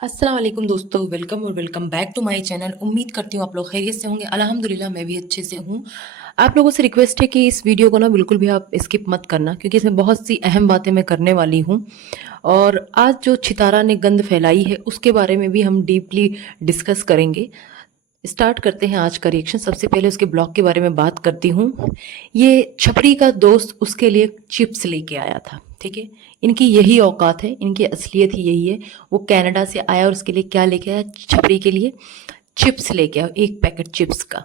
अस्सलाम वालेकुम दोस्तों, वेलकम और welcome back to my channel. उम्मीद करती हूँ आप लोग खैरियत से होंगे। अल्हम्दुलिल्लाह मैं भी अच्छे से हूँ। आप लोगों से रिक्वेस्ट है कि इस वीडियो को ना बिल्कुल भी आप स्किप मत करना, क्योंकि इसमें बहुत सी अहम बातें मैं करने वाली हूँ। और आज जो छितारा ने गंद फैलाई है उसके बारे में भी हम डीपली डिस्कस करेंगे। स्टार्ट करते हैं आज का रिएक्शन। सबसे पहले उसके ब्लॉग के बारे में बात करती हूँ। ये छपरी का दोस्त उसके लिए चिप्स लेके आया था, ठीक है। इनकी यही औकात है, इनकी असलियत ही यही है। वो कनाडा से आया और उसके लिए क्या लेके आया? छपरी के लिए चिप्स लेके आओ, एक पैकेट चिप्स का।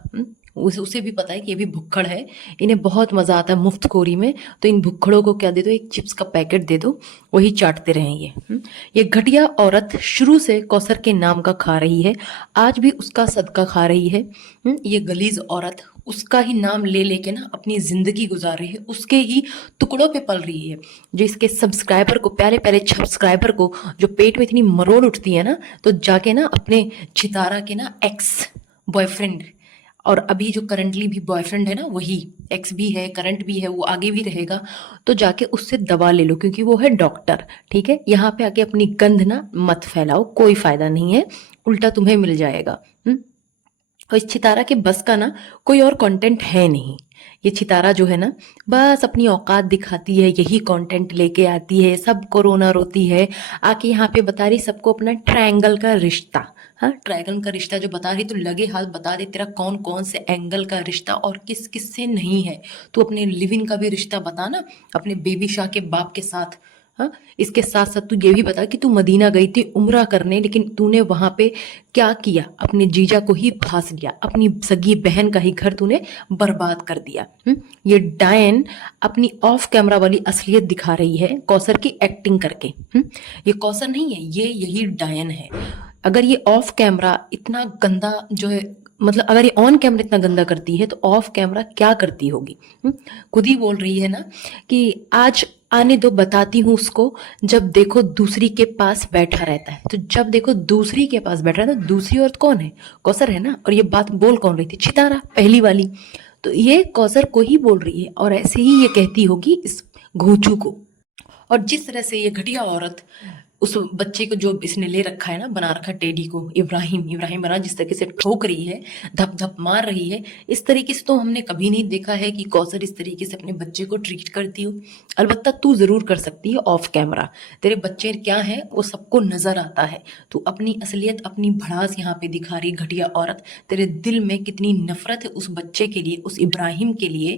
उसे भी पता है कि ये भी भुक्खड़ है। इन्हें बहुत मजा आता है मुफ्तखोरी में, तो इन भुक्खड़ों को क्या दे दो, एक चिप्स का पैकेट दे दो, वही चाटते रहेंगे। ये घटिया औरत शुरू से कौसर के नाम का खा रही है, आज भी उसका सदका खा रही है। ये गलीज औरत उसका ही नाम ले लेके ना अपनी जिंदगी गुजार रही है, उसके ही टुकड़ों पे पल रही है। जो इसके सब्सक्राइबर को, प्यारे प्यारे सब्सक्राइबर को जो पेट में इतनी मरोड़ उठती है ना, तो जाके ना अपने छितारा के ना एक्स बॉयफ्रेंड, और अभी जो करंटली भी बॉयफ्रेंड है ना, वही एक्स भी है, करंट भी है, वो आगे भी रहेगा, तो जाके उससे दवा ले लो, क्योंकि वो है डॉक्टर, ठीक है। यहाँ पे आके अपनी गंध ना मत फैलाओ, कोई फायदा नहीं है, उल्टा तुम्हें मिल जाएगा। और इस छितारा के बस का ना कोई और कंटेंट है नहीं। ये छितारा जो है ना, बस अपनी औकात दिखाती है, यही कंटेंट लेके आती है, सबको रोना रोती है, आके यहाँ पे बता रही सबको अपना ट्रायंगल का रिश्ता। हाँ, ट्रायंगल का रिश्ता जो बता रही, तो लगे हाथ बता दे तेरा कौन कौन से एंगल का रिश्ता और किस किस से नहीं है। तू अपने लिविंग का भी रिश्ता बता ना, अपने बेबी शाह के बाप के साथ। हाँ, इसके साथ साथ तू ये भी बता कि तू मदीना गई थी उम्रा करने, लेकिन तूने वहां पे क्या किया? अपने जीजा को ही फांस लिया, अपनी सगी बहन का ही घर तूने बर्बाद कर दिया। ये डायन अपनी ऑफ कैमरा वाली असलियत दिखा रही है कौसर की एक्टिंग करके। ये कौसर नहीं है, ये यही डायन है। अगर ये ऑफ कैमरा इतना गंदा जो है, मतलब अगर ये ऑन कैमरा इतना गंदा करती है, तो ऑफ कैमरा क्या करती होगी? खुद ही बोल रही है ना कि आज आने दो, बताती हूँ उसको, जब देखो दूसरी के पास बैठा रहता है। तो जब देखो दूसरी के पास बैठा रहता है, तो दूसरी औरत कौन है? कौसर है ना। और ये बात बोल कौन रही थी? छितारा, पहली वाली। तो ये कौसर को ही बोल रही है, और ऐसे ही ये कहती होगी इस घोचू को। और जिस तरह से ये घटिया औरत उस बच्चे को जो इसने ले रखा है ना, बना रखा टेडी को, इब्राहिम इब्राहिम बना, जिस तरीके से ठोक रही है, धप धप मार रही है, इस तरीके से तो हमने कभी नहीं देखा है कि कौसर इस तरीके से अपने बच्चे को ट्रीट करती हो। अलबत्ता तू जरूर कर सकती है ऑफ कैमरा। तेरे बच्चे क्या है वो सबको नजर आता है। तू अपनी असलियत, अपनी भड़ास यहाँ पे दिखा रही घटिया औरत। तेरे दिल में कितनी नफरत है उस बच्चे के लिए, उस इब्राहिम के लिए,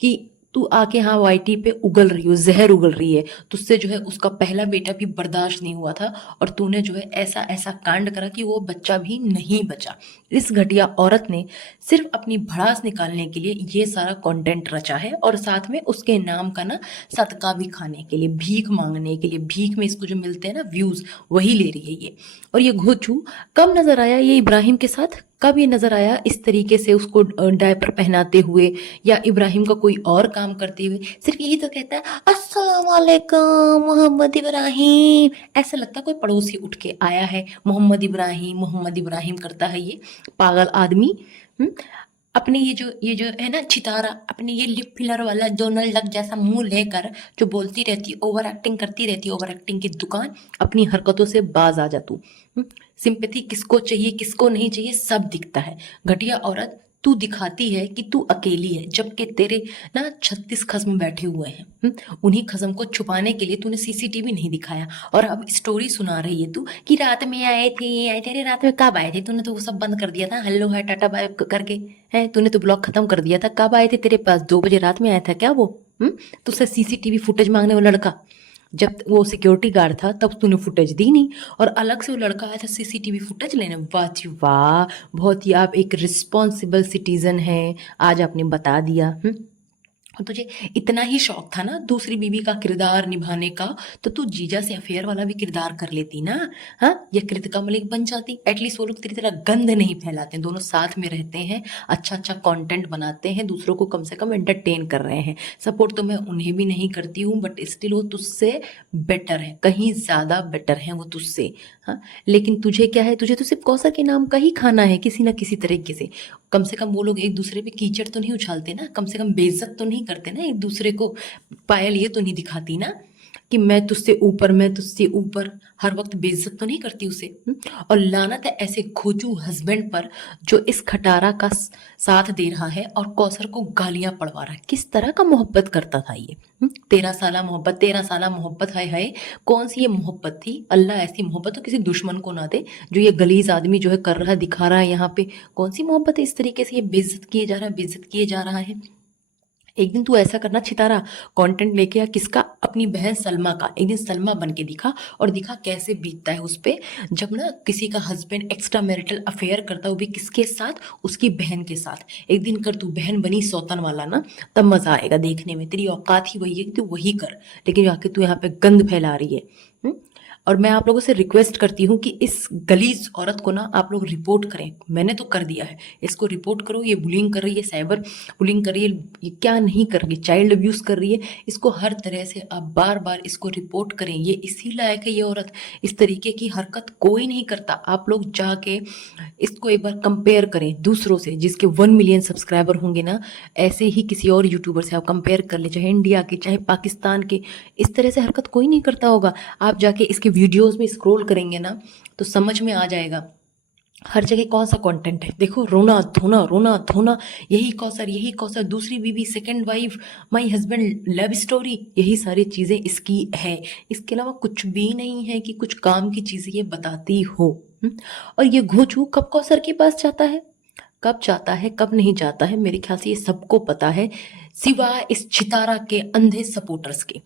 कि तू आके हाँ वाईटी पे उगल रही हो, जहर उगल रही है। तुझसे जो है उसका पहला बेटा भी बर्दाश्त नहीं हुआ था, और तूने जो है ऐसा ऐसा कांड करा कि वो बच्चा भी नहीं बचा। इस घटिया औरत ने सिर्फ अपनी भड़ास निकालने के लिए ये सारा कंटेंट रचा है, और साथ में उसके नाम का ना सदका भी खाने के लिए, भीख मांगने के लिए, भीख में इसको जो मिलते हैं ना व्यूज, वही ले रही है ये। और ये घोचू कब नजर आया ये इब्राहिम के साथ? कब ये नजर आया इस तरीके से उसको डायपर पहनाते हुए, या इब्राहिम का कोई और काम करते हुए? सिर्फ यही तो कहता है अस्सलाम वालेकुम मोहम्मद इब्राहिम, ऐसा लगता है कोई पड़ोसी उठ के आया है, मोहम्मद इब्राहिम करता है ये पागल आदमी। हम्म अपने ये जो है ना छितारा, अपने ये लिप फिलर वाला डोनाल्ड डक जैसा मुंह लेकर जो बोलती रहती, ओवर एक्टिंग करती रहती, ओवर एक्टिंग की दुकान, अपनी हरकतों से बाज आ जा तू। सिंपैथी किसको चाहिए किसको नहीं चाहिए सब दिखता है। घटिया औरत, तू दिखाती है कि तू अकेली है, जबकि तेरे ना 36 खस्म बैठे हुए हैं। उन्हीं खस्म को छुपाने के लिए तूने सीसीटीवी नहीं दिखाया, और अब स्टोरी सुना रही है तू कि रात में आए थे। अरे रात में कब आए थे? तूने तो वो सब बंद कर दिया था, हेलो है टाटा बाय करके। है, तूने तो ब्लॉग खत्म कर दिया था। कब आए थे तेरे पास? 2 बजे रात में आया था क्या वो? तुझसे सीसीटीवी फुटेज मांगने वो लड़का, जब वो सिक्योरिटी गार्ड था तब तूने फुटेज दी नहीं, और अलग से वो लड़का आया था सीसीटीवी फुटेज लेने। वाह जी वाह, बहुत ही आप एक रिस्पॉन्सिबल सिटीजन हैं, आज आपने बता दिया। और तुझे इतना ही शौक था ना दूसरी बीवी का किरदार निभाने का, तो तू जीजा से अफेयर वाला भी किरदार कर लेती ना। हाँ, या कृतिका मलिक बन जाती। एटलीस्ट वो लोग तेरी तरह गंद नहीं फैलाते हैं, दोनों साथ में रहते हैं, अच्छा अच्छा कंटेंट बनाते हैं, दूसरों को कम से कम एंटरटेन कर रहे हैं। सपोर्ट तो मैं उन्हें भी नहीं करती हूँ, बट स्टिल वो तुझसे बेटर है, कहीं ज्यादा बेटर है वो तुझसे। हाँ, लेकिन तुझे क्या है? तुझे तो सिर्फ कौसर के नाम का ही खाना है किसी ना किसी तरीके से। कम से कम वो लोग एक दूसरे पे कीचड़ तो नहीं उछालते ना, कम से कम बेइज्जत तो नहीं करते ना एक दूसरे को, पायल ये तो नहीं दिखाती ना कि मैं तुझसे ऊपर हर वक्त बेइज्जत तो नहीं करती उसे। और लानत है ऐसे खोचू हस्बैंड पर जो इस खटारा का साथ दे रहा है और कौसर को गालियां पड़वा रहा है। किस तरह का मोहब्बत करता था ये। 13 साला मोहब्बत, हाय हाय, कौन सी ये मोहब्बत थी। अल्लाह ऐसी मोहब्बत तो किसी दुश्मन को ना दे जो ये गलीज आदमी जो है कर रहा है, दिखा रहा है यहाँ पे। कौन सी मोहब्बत है इस तरीके से ये बेइज्जत किए जा रहा है, बेइज्जत किए जा रहा है। एक दिन तू ऐसा करना छितारा, कंटेंट लेके आ किसका, अपनी बहन सलमा का। एक दिन सलमा बन के दिखा और दिखा कैसे बीतता है उस पे जब ना किसी का हस्बैंड एक्स्ट्रा मैरिटल अफेयर करता है, वो भी किसके साथ, उसकी बहन के साथ। एक दिन कर तू बहन बनी सौतन वाला ना, तब मजा आएगा देखने में। तेरी औकात ही वही है कि तू वही कर, लेकिन आके तू यहाँ पे गंद फैला रही है। और मैं आप लोगों से रिक्वेस्ट करती हूँ कि इस गलीज औरत को ना आप लोग रिपोर्ट करें। मैंने तो कर दिया है, इसको रिपोर्ट करो। ये बुलिंग कर रही है, साइबर बुलिंग कर रही है, ये क्या नहीं कर रही है, चाइल्ड अब्यूज कर रही है। इसको हर तरह से आप बार बार इसको रिपोर्ट करें। ये इसी लायक है ये औरत, इस तरीके की हरकत कोई नहीं करता। आप लोग जाके इसको एक बार कंपेयर करें दूसरों से जिसके 1 मिलियन सब्सक्राइबर होंगे ना। ऐसे ही किसी और यूट्यूबर से आप कंपेयर कर ले, चाहे इंडिया के चाहे पाकिस्तान के। इस तरह से हरकत कोई नहीं करता होगा। आप जाके इसके वीडियोस में स्क्रॉल करेंगे ना तो समझ में आ जाएगा हर जगह कौन सा कंटेंट है। देखो, रोना धोना रोना धोना, यही कौसर, यही कौसर, दूसरी बीवी, second wife, my husband, love story, यही सारी चीज़ें इसकी है। इसके अलावा कुछ भी नहीं है कि कुछ काम की चीज़ें ये बताती हो। और ये घोचू कब कौसर के पास जाता है, कब जाता है, कब नहीं जाता है, मेरे ख्याल से ये सबको पता है, सिवाय इस छितारा के अंधे सपोर्टर्स के।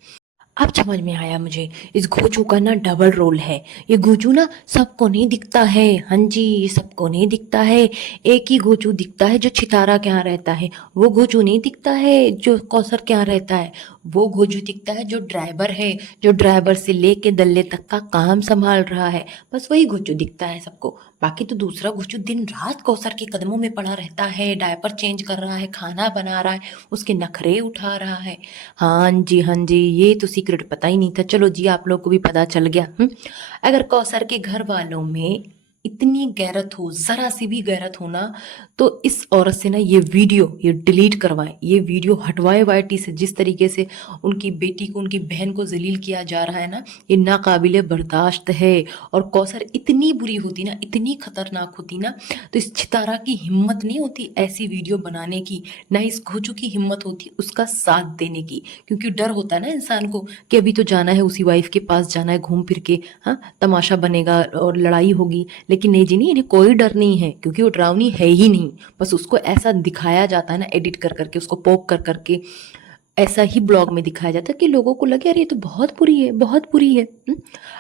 अब समझ में आया मुझे, इस घोचू का ना डबल रोल है। ये घोचू ना सबको नहीं दिखता है, हाँ जी, ये सबको नहीं दिखता है। एक ही घोचू दिखता है जो छितारा के यहाँ रहता है, वो घोचू नहीं दिखता है जो कौसर के यहाँ रहता है। वो घोचू दिखता है जो ड्राइवर है, जो ड्राइवर से लेके दल्ले तक का काम संभाल रहा है, बस वही घोचू दिखता है सबको। बाकी तो दूसरा घोचू दिन रात कौसर के कदमों में पड़ा रहता है, डायपर चेंज कर रहा है, खाना बना रहा है, उसके नखरे उठा रहा है। हाँ जी, हाँ जी, ये तो सीक्रेट पता ही नहीं था। चलो जी, आप लोग को भी पता चल गया। अगर कौसर के घर वालों में इतनी गैरत हो, जरा सी भी गैरत हो ना, तो इस औरत से ना ये वीडियो ये डिलीट करवाएं, ये वीडियो हटवाए वाईटी से। जिस तरीके से उनकी बेटी को, उनकी बहन को जलील किया जा रहा है ना, ये नाकाबिले बर्दाश्त है। और कौसर इतनी बुरी होती ना, इतनी खतरनाक होती ना, तो इस छितारा की हिम्मत नहीं होती ऐसी वीडियो बनाने की, ना इस घोचू की हिम्मत होती उसका साथ देने की। क्योंकि डर होता है ना इंसान को कि अभी तो जाना है, उसी वाइफ के पास जाना है, घूम फिर के हाँ तमाशा बनेगा और लड़ाई होगी। लेकिन नहीं जी, नहीं, इन्हें कोई डर नहीं है, क्योंकि वो डरावनी है ही नहीं। बस उसको ऐसा दिखाया जाता है ना, एडिट कर करके, उसको पोक कर करके ऐसा ही ब्लॉग में दिखाया जाता है कि लोगों को लगे अरे ये तो बहुत बुरी है, बहुत बुरी है।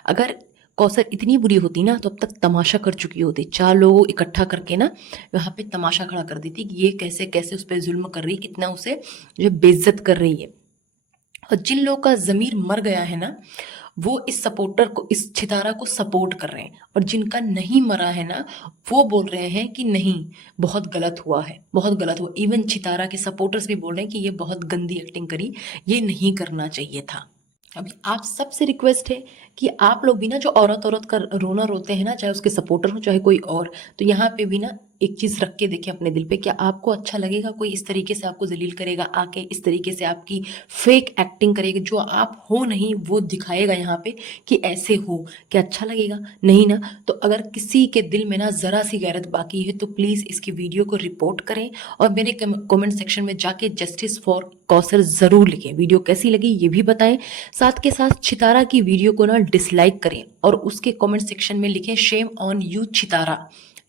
अगर कौसर इतनी बुरी होती ना तो अब तक तमाशा कर चुकी होती, 4 लोगों इकट्ठा करके ना वहाँ पे तमाशा खड़ा कर देती कि ये कैसे कैसे उस पर जुल्म कर रही, कितना उसे जो बेइज्जत कर रही है। और जिन लोगों का जमीर मर गया है ना, वो इस सपोर्टर को, इस छितारा को सपोर्ट कर रहे हैं। और जिनका नहीं मरा है ना, वो बोल रहे हैं कि नहीं, बहुत गलत हुआ है, बहुत गलत हुआ। इवन छितारा के सपोर्टर्स भी बोल रहे हैं कि ये बहुत गंदी एक्टिंग करी, ये नहीं करना चाहिए था। अभी आप सबसे रिक्वेस्ट है कि आप लोग भी ना, जो औरत औरत का रोना रोते हैं ना, चाहे उसके सपोर्टर हो चाहे कोई और, तो यहाँ पे भी ना एक चीज रख के देखें अपने दिल पे, क्या आपको अच्छा लगेगा कोई इस तरीके से आपको जलील करेगा आके, इस तरीके से आपकी फेक एक्टिंग करेगा, जो आप हो नहीं वो दिखाएगा यहाँ पे कि ऐसे हो, क्या अच्छा लगेगा? नहीं ना। तो अगर किसी के दिल में ना जरा सी गैरत बाकी है तो प्लीज इसकी वीडियो को रिपोर्ट करें और मेरे कमेंट सेक्शन में जाके जस्टिस फॉर कौसर जरूर लिखें। वीडियो कैसी लगी ये भी बताएं, साथ के साथ छितारा की वीडियो को ना डिसलाइक करें और उसके कमेंट सेक्शन में लिखें शेम ऑन यू छितारा।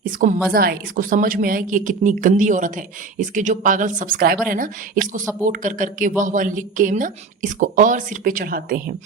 इसको मजा आए, इसको समझ में आए कि ये कितनी गंदी औरत है। इसके जो पागल सब्सक्राइबर है ना, इसको सपोर्ट कर करके वाह वाह लिख के ना इसको और सिर पे चढ़ाते हैं।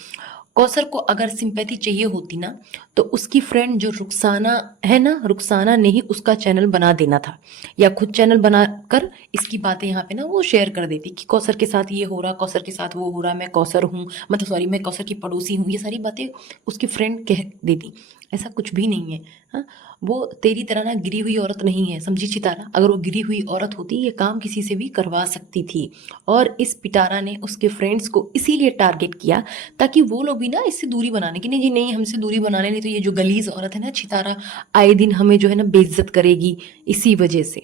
कौसर को अगर सिंपैथी चाहिए होती ना, तो उसकी फ्रेंड जो रुखसाना है ना, रुखसाना ने ही उसका चैनल बना देना था, या खुद चैनल बनाकर इसकी बातें यहाँ पे ना वो शेयर कर देती कि कौसर के साथ ये हो रहा, कौसर के साथ वो हो रहा, मैं कौसर हूँ, मतलब सॉरी मैं कौसर की पड़ोसी हूँ, ये सारी बातें उसकी फ्रेंड कह देती। ऐसा कुछ भी नहीं है। हाँ, वो तेरी तरह ना गिरी हुई औरत नहीं है, समझी छितारा। अगर वो गिरी हुई औरत होती ये काम किसी से भी करवा सकती थी। और इस पिटारा ने उसके फ्रेंड्स को इसीलिए टारगेट किया ताकि वो लोग भी ना इससे दूरी बनाने की, नहीं जी नहीं, हमसे दूरी बनाने, नहीं तो ये जो गलीज औरत है ना छितारा, आए दिन हमें जो है ना बेइज्जत करेगी इसी वजह से।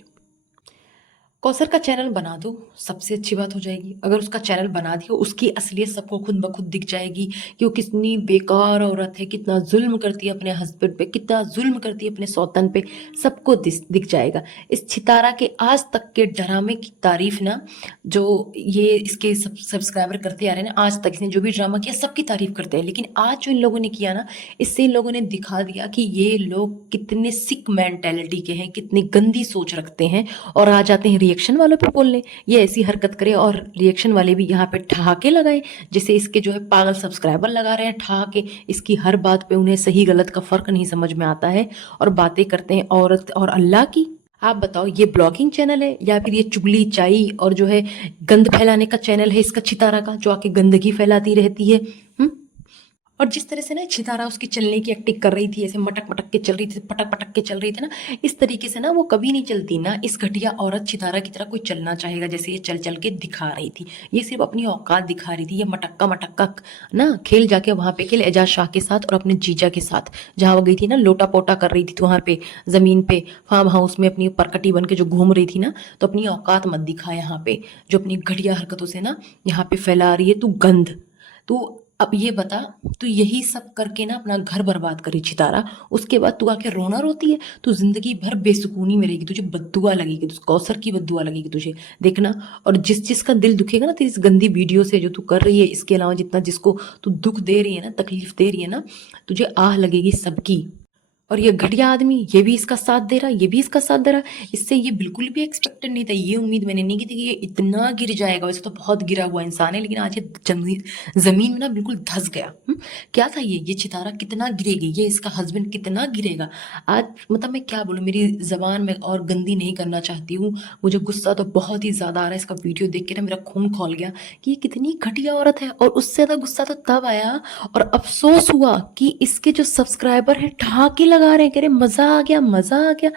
कौसर का चैनल बना दो, सबसे अच्छी बात हो जाएगी। अगर उसका चैनल बना दिया, उसकी असलियत सबको खुद ब खुद दिख जाएगी कि वो कितनी बेकार औरत है, कितना जुल्म करती है अपने हस्बैंड पे, कितना जुल्म करती है अपने सौतन पे, सबको दिख जाएगा। इस छितारा के आज तक के ड्रामे की तारीफ ना, जो ये इसके सब्सक्राइबर करते आ रहे हैं ना, आज तक इसने जो भी ड्रामा किया सबकी तारीफ करते हैं, लेकिन आज जो इन लोगों ने किया ना, इससे इन लोगों ने दिखा दिया कि ये लोग कितने सिक मेंटेलिटी के हैं, कितनी गंदी सोच रखते हैं, और आ जाते हैं रिएक्शन वालों पे बोलने। ये ऐसी हरकत करे और रिएक्शन वाले भी यहाँ पे ठहाके लगाए, जैसे इसके जो है पागल सब्सक्राइबर लगा रहे हैं ठहाके। इसकी हर बात पे उन्हें सही गलत का फर्क नहीं समझ में आता है और बातें करते हैं औरत और अल्लाह की। आप बताओ, ये ब्लॉगिंग चैनल है या फिर ये चुगली चाई और जो है गंद फैलाने का चैनल है इसका, छितारा का, जो आके गंदगी फैलाती रहती है। हम्म। और जिस तरह से ना छितारा उसकी चलने की एक्टिंग कर रही थी, ऐसे मटक मटक के चल रही थी, पटक पटक के चल रही थी ना, इस तरीके से ना वो कभी नहीं चलती ना। इस घटिया औरत छितारा की तरह कोई चलना चाहेगा जैसे ये चल चल के दिखा रही थी। ये सिर्फ अपनी औकात दिखा रही थी। ये मटक्का मटक्का ना खेल जाके वहां पे खेल एजाज शाह के साथ और अपने जीजा के साथ, जहाँ वो गई थी ना लोटा पोटा कर रही थी, तो वहां पे जमीन पे फार्म हाउस में अपनी परकटी बन के जो घूम रही थी ना, तो अपनी औकात मत दिखा यहाँ पे, जो अपनी घटिया हरकतों से ना यहाँ पे फैला रही है तू गंद। तू अब ये बता, तू यही सब करके ना अपना घर बर्बाद करी छितारा, उसके बाद तू आके रोना रोती है। तू जिंदगी भर बेसुकूनी में रहेगी, तुझे बद्दुआ लगेगी, तुझे कौसर की बद्दुआ लगेगी तुझे, देखना। और जिस जिसका दिल दुखेगा ना तेरी इस गंदी वीडियो से जो तू कर रही है, इसके अलावा जितना जिसको तू दुख दे रही है ना, तकलीफ दे रही है ना, तुझे आह लगेगी सबकी। और ये घटिया आदमी, ये भी इसका साथ दे रहा, ये भी इसका साथ दे रहा। इससे ये बिल्कुल भी एक्सपेक्टेड नहीं था, ये उम्मीद मैंने नहीं की थी कि ये इतना गिर जाएगा। वैसे तो बहुत गिरा हुआ इंसान है, लेकिन आज ये जमीन में ना बिल्कुल धस गया। क्या था ये छितारा कितना गिरेगी, ये इसका हस्बैंड कितना गिरेगा आज। मतलब मैं क्या बोलूँ, मेरी जबान में और गंदी नहीं करना चाहती हूँ। मुझे गुस्सा तो बहुत ही ज्यादा आ रहा है इसका वीडियो देख के ना, मेरा खून खौल गया कि ये कितनी घटिया औरत है। और उससे ज्यादा गुस्सा तो तब आया और अफसोस हुआ कि इसके जो सब्सक्राइबर है ठहाके लगा रहे हैं, कह रहे मजा आ गया, मजा आ गया।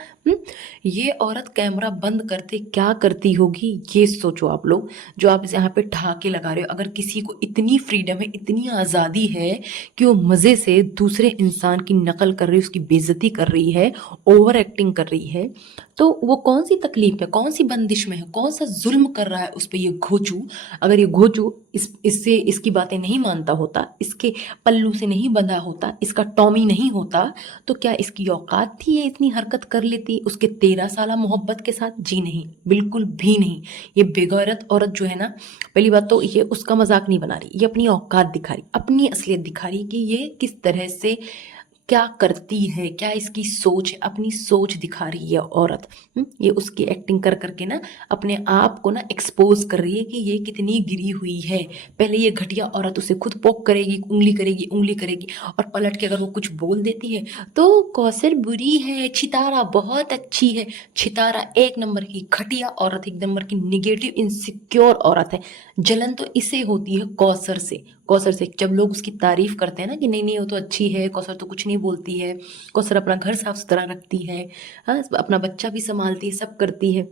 ये औरत कैमरा बंद करते क्या करती होगी, ये सोचो आप लोग, जो आप यहाँ पे ठहाके लगा रहे हो। अगर किसी को इतनी फ्रीडम है, इतनी आज़ादी है कि वो मज़े से दूसरे इंसान की नकल कर रही है, उसकी बेइज्जती कर रही है, ओवर एक्टिंग कर रही है, तो वो कौन सी तकलीफ है, कौन सी बंदिश में है, कौन सा जुल्म कर रहा है उस पर ये घोचू। अगर ये घोचू इससे इसकी बातें नहीं मानता होता, इसके पल्लू से नहीं बंधा होता, इसका टॉमी नहीं होता, तो क्या इसकी औकात थी ये इतनी हरकत कर लेती उसके 13 साल मोहब्बत के साथ? जी नहीं, बिल्कुल भी नहीं। ये बेगैरत औरत जो है ना, पहली बात तो ये उसका मजाक नहीं बना रही, ये अपनी औकात दिखा रही, अपनी असलियत दिखा रही कि ये किस तरह से क्या करती है, क्या इसकी सोच है, अपनी सोच दिखा रही है औरत। ये उसकी एक्टिंग कर करके ना अपने आप को ना एक्सपोज कर रही है कि ये कितनी गिरी हुई है। पहले ये घटिया औरत उसे खुद पोक करेगी, उंगली करेगी, उंगली करेगी, और पलट के अगर वो कुछ बोल देती है तो कौसर बुरी है, छितारा बहुत अच्छी है। छितारा एक नंबर की घटिया औरत, एक नंबर की निगेटिव इनसिक्योर औरत है। जलन तो इसे होती है कौसर से। कौसर से जब लोग उसकी तारीफ करते हैं ना कि नहीं नहीं वो तो अच्छी है, कौसर तो कुछ नहीं बोलती है, कौसर अपना घर साफ सुथरा रखती है, हाँ अपना बच्चा भी संभालती है, सब करती है,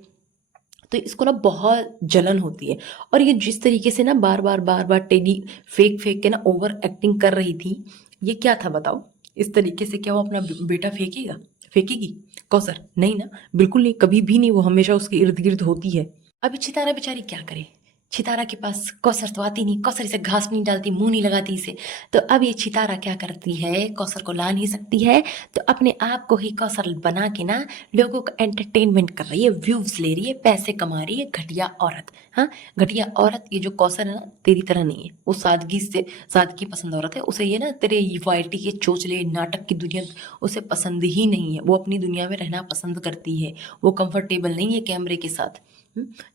तो इसको ना बहुत जलन होती है। और ये जिस तरीके से ना बार बार टेडी फेक फेक के ना ओवर एक्टिंग कर रही थी, ये क्या था बताओ? इस तरीके से क्या वो अपना बेटा फेंकेगा, फेंकेगी कौसर? नहीं ना, बिल्कुल नहीं, कभी भी नहीं। वो हमेशा उसके इर्द गिर्द होती है। अब छितारा बेचारी क्या करे? छितारा के पास कौसर तो आती नहीं, कौसर इसे घास नहीं डालती, मुंह नहीं लगाती इसे। तो अब ये छितारा क्या करती है, कौसर को ला नहीं सकती है, तो अपने आप को ही कौसर बना के ना लोगों का एंटरटेनमेंट कर रही है, व्यूज ले रही है, पैसे कमा रही है। घटिया औरत, हाँ घटिया औरत। ये जो कौसर है ना, तेरी तरह नहीं है, वो सादगी पसंद औरत है। उसे ये ना तेरे वाइटी के चोचले नाटक की दुनिया उसे पसंद ही नहीं है। वो अपनी दुनिया में रहना पसंद करती है, वो कंफर्टेबल नहीं है कैमरे के साथ।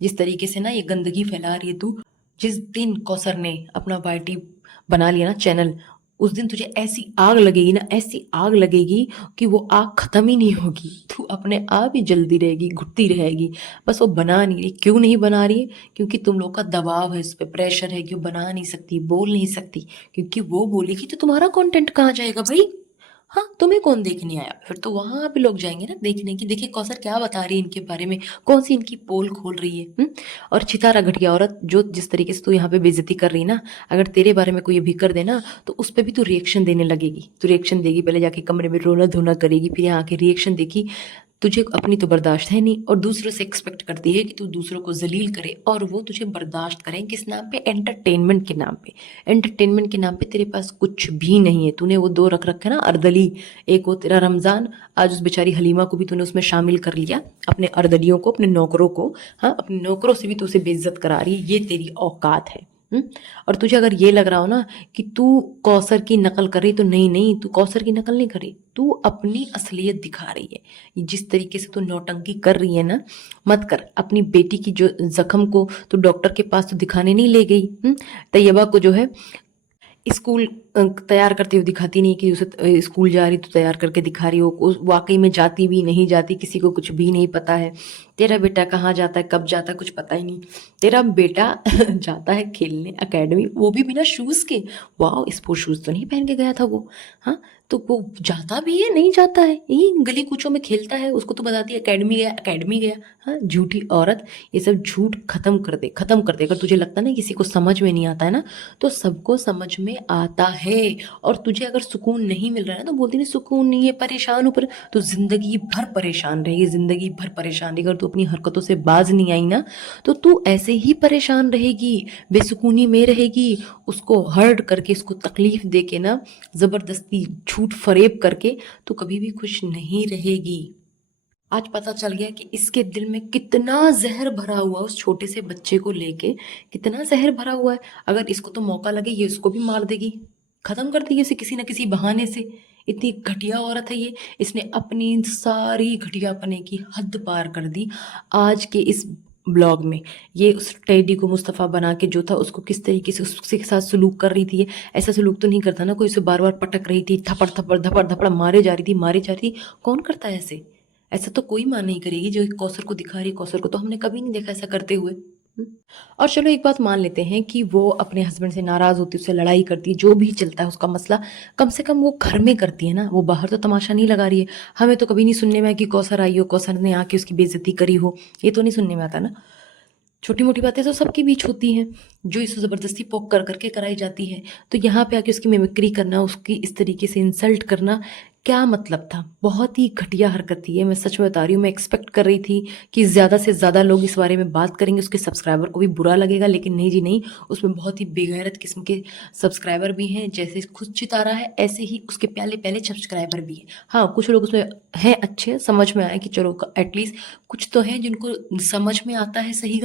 जिस तरीके से ना ये गंदगी फैला रही है तू, जिस दिन कौसर ने अपना वाईटी बना लिया ना चैनल, उस दिन तुझे ऐसी आग लगेगी ना, ऐसी आग लगेगी कि वो आग खत्म ही नहीं होगी। तू अपने आप ही जलती रहेगी, घुटती रहेगी। बस वो बना नहीं रही। क्यों नहीं बना रही है? क्योंकि तुम लोग का दबाव है, उस पर प्रेशर है कि वो बना नहीं सकती, बोल नहीं सकती। क्योंकि वो बोलेगी तो तुम्हारा कंटेंट कहाँ जाएगा भाई? हाँ, तुम्हें कौन देखने आया? फिर तो वहां पे लोग जाएंगे ना देखने की, देखिए कौसर क्या बता रही है इनके बारे में, कौन सी इनकी पोल खोल रही है। और छितारा घटिया औरत, जो जिस तरीके से तू यहाँ पे बेइज्जती कर रही ना, अगर तेरे बारे में कोई ये भी कर देना तो उस पर भी तू रिएक्शन देने लगेगी। तू रिएक्शन देगी, पहले जाके कमरे में रोना धोना करेगी, फिर यहाँ के रिएक्शन देखी, तुझे अपनी तो बर्दाश्त है नहीं और दूसरों से एक्सपेक्ट करती है कि तू दूसरों को जलील करे और वो तुझे बर्दाश्त करें किस नाम पे? एंटरटेनमेंट के नाम पे। एंटरटेनमेंट के नाम पे तेरे पास कुछ भी नहीं है। तूने वो दो रख रखे ना अर्दली, एक वो तेरा रमजान, आज उस बेचारी हलीमा को भी तूने उसमें शामिल कर लिया, अपने अर्दलियों को, अपने नौकरों को। हाँ, अपने नौकरों से भी तू उसे बेइज्जत करा रही है, ये तेरी औकात है। और तुझे अगर ये लग रहा हो ना कि तू कौसर की नकल कर रही, तो नहीं नहीं, तू कौसर की नकल नहीं कर रही, तू अपनी असलियत दिखा रही है। ये जिस तरीके से तू नौटंकी कर रही है ना, मत कर। अपनी बेटी की जो जख्म को तू डॉक्टर के पास तो दिखाने नहीं ले गई। तैयबा को जो है स्कूल तैयार करते हुए दिखाती नहीं कि उसे स्कूल जा रही तो तैयार करके दिखा रही हो, वाकई में जाती भी नहीं जाती, किसी को कुछ भी नहीं पता है। तेरा बेटा कहाँ जाता है, कब जाता है, कुछ पता ही नहीं। तेरा बेटा जाता है खेलने एकेडमी, वो भी बिना शूज़ के। वाह, स्पोर्ट शूज़ तो नहीं पहन के गया था वो। हाँ, तो वो जाता भी है, नहीं जाता है, यही गली कूचों में खेलता है, उसको तो बताती है एकेडमी गया, एकेडमी गया। हाँ, झूठी औरत, ये सब झूठ खत्म कर दे, खत्म कर दे। अगर तुझे लगता है ना किसी को समझ में नहीं आता है ना, तो सबको समझ में आता है। और तुझे अगर सुकून नहीं मिल रहा है ना, तो बोलती नहीं सुकून नहीं है, परेशान ऊपर, तो जिंदगी भर परेशान रहेगी, जिंदगी भर परेशान रहेगी। अगर तू अपनी हरकतों से बाज नहीं आई ना, तो तू ऐसे ही परेशान रहेगी, बेसुकूनी में रहेगी। उसको हर्ट करके, उसको तकलीफ दे के ना, जबरदस्ती झूठ फरेब करके तो कभी भी खुश नहीं रहेगी। आज पता चल गया कि इसके दिल में कितना जहर भरा हुआ, उस छोटे से बच्चे को लेके कितना जहर भरा हुआ है। अगर इसको तो मौका लगे, ये इसको भी मार देगी, खत्म कर देगी उसे किसी ना किसी बहाने से। इतनी घटिया औरत है ये। इसने अपनी सारी घटियापने की हद पार कर दी आज के इस ब्लॉग में। ये उस टेडी को मुस्तफ़ा बना के जो था, उसको किस तरीके से उसके साथ सलूक कर रही थी। ये ऐसा सलूक तो नहीं करता ना कोई, उसे बार बार पटक रही थी, थप्पड़ थप्पड़ धपड़ धपड़ मारे जा रही थी, मारे जा रही थी। कौन करता है ऐसे? ऐसा तो कोई माँ नहीं करेगी जो एक कौसर को दिखा रही है। कौसर को तो हमने कभी नहीं देखा ऐसा करते हुए। और चलो एक बात मान लेते हैं कि वो अपने हस्बैंड से नाराज होती है, उससे लड़ाई करती है, जो भी चलता है उसका मसला, कम से कम वो घर में करती है ना, वो बाहर तो तमाशा नहीं लगा रही है। हमें तो कभी नहीं सुनने में आया कि कौसर आई हो, कौसर ने आके उसकी बेइज्जती करी हो, ये तो नहीं सुनने में आता ना। छोटी मोटी बातें तो सबके बीच होती हैं, जो इसे ज़बरदस्ती पोक कर करके कराई जाती है। तो यहाँ पे आके उसकी मिमिक्री करना, उसकी इस तरीके से इंसल्ट करना, क्या मतलब था? बहुत ही घटिया हरकत थी ये, मैं सच में बता रही हूँ। मैं एक्सपेक्ट कर रही थी कि ज़्यादा से ज़्यादा लोग इस बारे में बात करेंगे, उसके सब्सक्राइबर को भी बुरा लगेगा, लेकिन नहीं जी नहीं। उसमें बहुत ही बेगैरत किस्म के सब्सक्राइबर भी हैं, जैसे खुद चितारा है ऐसे ही उसके प्याले प्याले सब्सक्राइबर भी हैं। हाँ, कुछ लोग उसमें हैं अच्छे, समझ में आए कि चलो एटलीस्ट कुछ तो है जिनको समझ में आता है, सही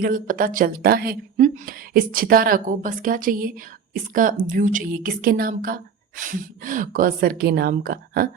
गलत पता चलता है। इस चितारा को बस क्या चाहिए? इसका व्यू चाहिए, किसके नाम का? कौसर के नाम का। हाँ,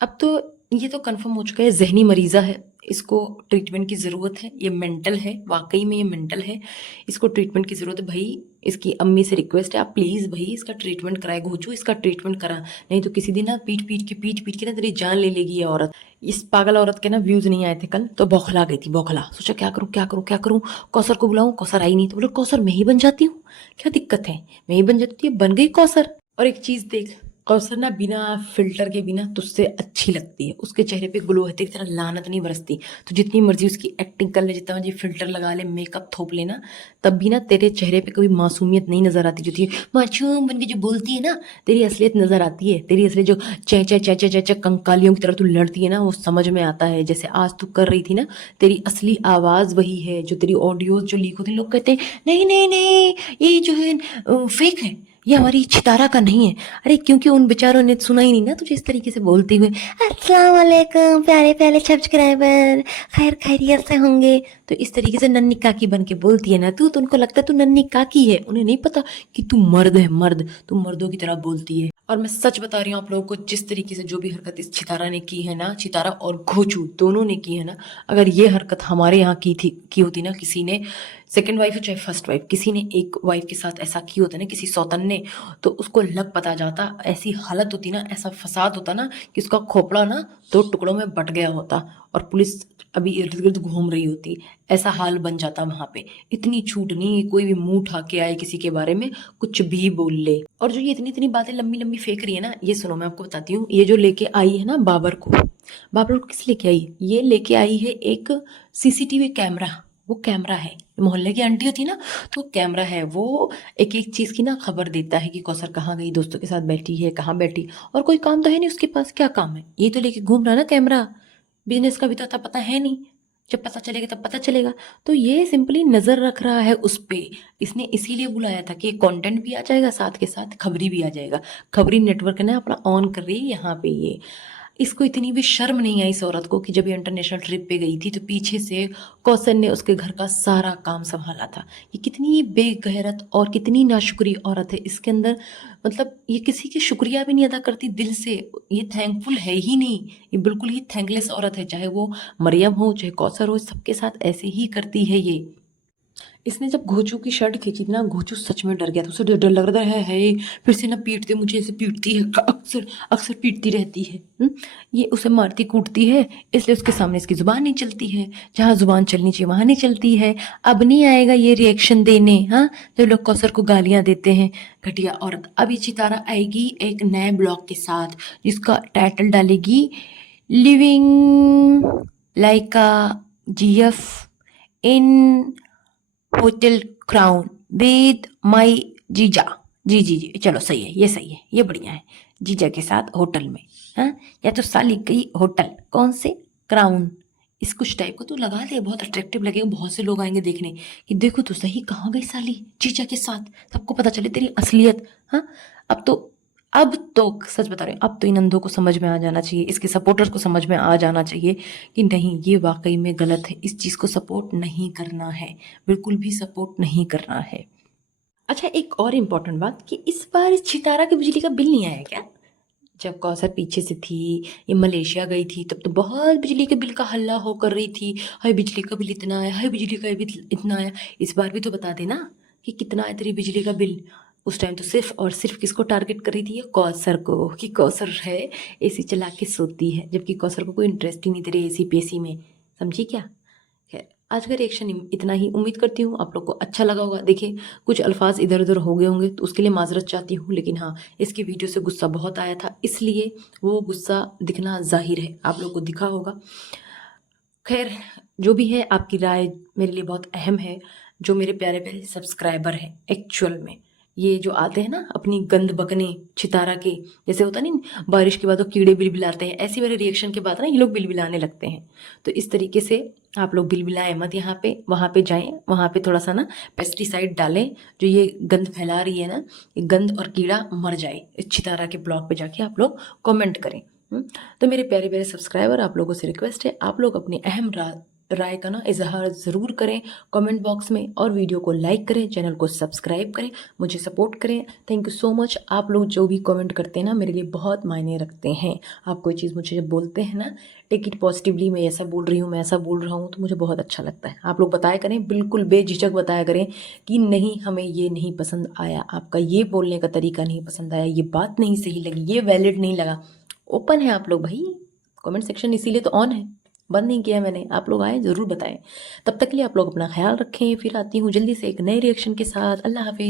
अब तो ये तो कंफर्म हो चुका है, जहनी मरीज़ा है, इसको ट्रीटमेंट की ज़रूरत है, ये मेंटल है, वाकई में ये मेंटल है, इसको ट्रीटमेंट की ज़रूरत है। भाई, इसकी अम्मी से रिक्वेस्ट है, आप प्लीज़ भाई इसका ट्रीटमेंट कराए, घोचू इसका ट्रीटमेंट करा, नहीं तो किसी दिन ना पीट के ना तेरी जान ले लेगी ये औरत। इस पागल औरत के ना व्यूज़ नहीं आए थे कल, तो बौखला गई थी, बौखला, सोचा क्या करूँ क्या करूँ क्या करूँ, कौसर को बुलाऊँ, कौसर आई नहीं, तो बोलो कौसर मैं ही बन जाती हूँ, क्या दिक्कत है, मैं ही बन जाती हूँ, बन गई कौसर। और एक चीज़ देख, कौसर ना बिना फिल्टर के बिना तुझसे अच्छी लगती है, उसके चेहरे पे ग्लो है, तेरी तरह लानत नहीं बरसती। तो जितनी मर्जी उसकी एक्टिंग कर ले, जितना मर्जी फिल्टर लगा ले, मेकअप थोप लेना, तब भी ना तेरे चेहरे पे कभी मासूमियत नहीं नजर आती। जो थी मासूम बन के जो बोलती है ना, तेरी असलियत नजर आती है। तेरी असलियत जो चे चे चे चे चे चे कंकालियों की तरह तू लड़ती है ना, वो समझ में आता है। जैसे आज तू कर रही थी ना, तेरी असली आवाज़ वही है। जो तेरी ऑडियोज जो लीक होती, लोग कहते हैं नहीं नहीं नहीं ये जो है फेक है, ये हमारी चितारा का नहीं है। अरे क्योंकि उन बेचारों ने सुना ही नहीं ना तुझे इस तरीके से बोलते हुए, अस्सलाम वालेकुम प्यारे प्यारे सब्सक्राइबर, खैर खैरियत से होंगे। तो इस तरीके से नन्ही काकी बन के बोलती है ना तू, तो उनको लगता है तू नन्ही काकी है, उन्हें नहीं पता कि तू मर्द है, मर्द, तू मर्दों की तरह बोलती है। और मैं सच बता रही हूँ आप लोगों को, जिस तरीके से जो भी हरकत इस चितारा ने की है ना, चितारा और घोचू दोनों ने की है ना, अगर ये हरकत हमारे यहाँ की होती ना, किसी ने सेकंड वाइफ हो चाहे फर्स्ट वाइफ, किसी ने एक वाइफ के साथ ऐसा की होता ना किसी सौतन ने, तो उसको लग पता जाता, ऐसी हालत होती ना, ऐसा फसाद होता ना कि उसका खोपड़ा ना दो टुकड़ों में बट गया होता और पुलिस अभी इर्द गिर्द घूम रही होती, ऐसा हाल बन जाता वहां पे। इतनी छूट नहीं, कोई भी मुंह उठा के आए किसी के बारे में कुछ भी बोल ले। और जो ये इतनी इतनी बातें लंबी लंबी फेंक रही है ना, ये सुनो मैं आपको बताती हूँ। ये जो लेके आई है ना बाबर को, बाबर को किस लेके आई? ये लेके आई है एक सीसीटीवी कैमरा। वो कैमरा है। मोहल्ले की आंटी होती है ना, तो कैमरा है वो, एक एक चीज़ की ना खबर देता है कि कौसर कहाँ गई, दोस्तों के साथ बैठी है, कहाँ बैठी, और कोई काम तो है नहीं उसके पास, क्या काम है, ये तो लेके घूम रहा ना कैमरा, बिजनेस का भी तो आता पता है नहीं, जब पता चलेगा तब पता चलेगा। तो ये सिंपली नज़र रख रहा है उस पे, इसने इसीलिए बुलाया था कि कंटेंट भी आ जाएगा, साथ के साथ खबरी भी आ जाएगा। खबरी नेटवर्क ने अपना ऑन कर रही है यहाँ पे ये। इसको इतनी भी शर्म नहीं आई इस औरत को कि जब ये इंटरनेशनल ट्रिप पे गई थी तो पीछे से कौसर ने उसके घर का सारा काम संभाला था। ये कितनी बेगैरत और कितनी नाशुक्री औरत है इसके अंदर, मतलब ये किसी की शुक्रिया भी नहीं अदा करती दिल से, ये थैंकफुल है ही नहीं, ये बिल्कुल ही थैंकलेस औरत है। चाहे वो मरियम हो चाहे कौसर हो, सबके साथ ऐसे ही करती है ये। इसने जब घोचू की शर्ट खींची थी ना, घोचू सच में डर गया था, उसे डर डर लग रहा है फिर से ना पीट दे मुझे, ऐसे पीटती है अक्सर अक्सर पीटती रहती है। ये उसे मारती कूटती है, इसलिए उसके सामने इसकी जुबान नहीं चलती है, जहाँ जुबान चलनी चाहिए वहाँ नहीं चलती है। अब नहीं आएगा ये रिएक्शन देने, हाँ, जब लोग कौसर को गालियाँ देते हैं, घटिया औरत। अब ये चितारा आएगी एक नए ब्लॉग के साथ जिसका टाइटल डालेगी living like a GF in hotel crown with my जीजा। जी जी जी, चलो सही है, ये सही है, ये बढ़िया है, जीजा के साथ होटल में, हाँ, या तो साली गई होटल कौन से क्राउन, इस कुछ टाइप को तो लगा दे, बहुत अट्रैक्टिव लगेगा, बहुत से लोग आएंगे देखने कि देखो तो सही कहाँ गई साली जीजा के साथ, सबको पता चले तेरी असलियत। हाँ, अब तो सच बता रहे हैं, अब तो इन अंधों को समझ में आ जाना चाहिए, इसके सपोर्टर्स को समझ में आ जाना चाहिए कि नहीं, ये वाकई में गलत है, इस चीज़ को सपोर्ट नहीं करना है, बिल्कुल भी सपोर्ट नहीं करना है। अच्छा, एक और इम्पोर्टेंट बात कि इस बार इस छितारा के बिजली का बिल नहीं आया क्या? जब कौसर पीछे से थी, ये मलेशिया गई थी, तब तो बहुत बिजली के बिल का हल्ला हो कर रही थी, हाय बिजली का बिल इतना आया, हाय बिजली का बिल इतना आया। इस बार भी तो बता देना कि कितना आया तेरी बिजली का बिल। उस टाइम तो सिर्फ और सिर्फ किसको टारगेट कर रही थी, ये कौसर को, कि कौसर है एसी चला के सोती है, जबकि कौसर को कोई इंटरेस्ट ही नहीं तेरे एसी पेसी में, समझी क्या? खैर, आज का रिएक्शन इतना ही, उम्मीद करती हूँ आप लोग को अच्छा लगा होगा। देखिए, कुछ अल्फाज इधर उधर हो गए होंगे तो उसके लिए माजरत चाहती हूँ, लेकिन हाँ, इसकी वीडियो से गुस्सा बहुत आया था, इसलिए वो गुस्सा दिखना जाहिर है, आप लोग को दिखा होगा। खैर, जो भी है, आपकी राय मेरे लिए बहुत अहम है। जो मेरे प्यारे प्यारे सब्सक्राइबर हैं, एक्चुअल में ये जो आते हैं ना अपनी गंद बकने छितारा के, जैसे होता नहीं बारिश के बाद वो कीड़े बिलबिलाते हैं, ऐसे मेरे रिएक्शन के बाद ना ये लोग बिलबिलाने लगते हैं। तो इस तरीके से आप लोग बिलबिलाएं मत, यहाँ पे वहाँ पे जाएं, वहाँ पे थोड़ा सा ना पेस्टिसाइड डालें, जो ये गंद फैला रही है ना, ये गंद और कीड़ा मर जाए। इस छितारा के ब्लॉग पे जाके आप लोग कमेंट करें। तो मेरे प्यारे प्यारे सब्सक्राइबर, आप लोगों से रिक्वेस्ट है, आप लोग अपनी अहम राय का ना इजहार ज़रूर करें कमेंट बॉक्स में, और वीडियो को लाइक करें, चैनल को सब्सक्राइब करें, मुझे सपोर्ट करें। Thank you so much. आप लोग जो भी कमेंट करते हैं ना, मेरे लिए बहुत मायने रखते हैं। आप कोई चीज़ मुझे जब बोलते हैं ना, टेक इट पॉजिटिवली, मैं ऐसा बोल रही हूँ, मैं ऐसा बोल रहा हूँ, तो मुझे बहुत अच्छा लगता है। आप लोग बताया करें, बिल्कुल बेझिझक बताया करें कि नहीं, हमें ये नहीं पसंद आया, आपका ये बोलने का तरीका नहीं पसंद आया, ये बात नहीं सही लगी, ये वैलिड नहीं लगा। ओपन है आप लोग भाई, कमेंट सेक्शन इसीलिए तो ऑन है, बंद नहीं किया मैंने। आप लोग आए, ज़रूर बताएं। तब तक के लिए आप लोग अपना ख्याल रखें, फिर आती हूँ जल्दी से एक नए रिएक्शन के साथ। अल्लाह हाफिज़।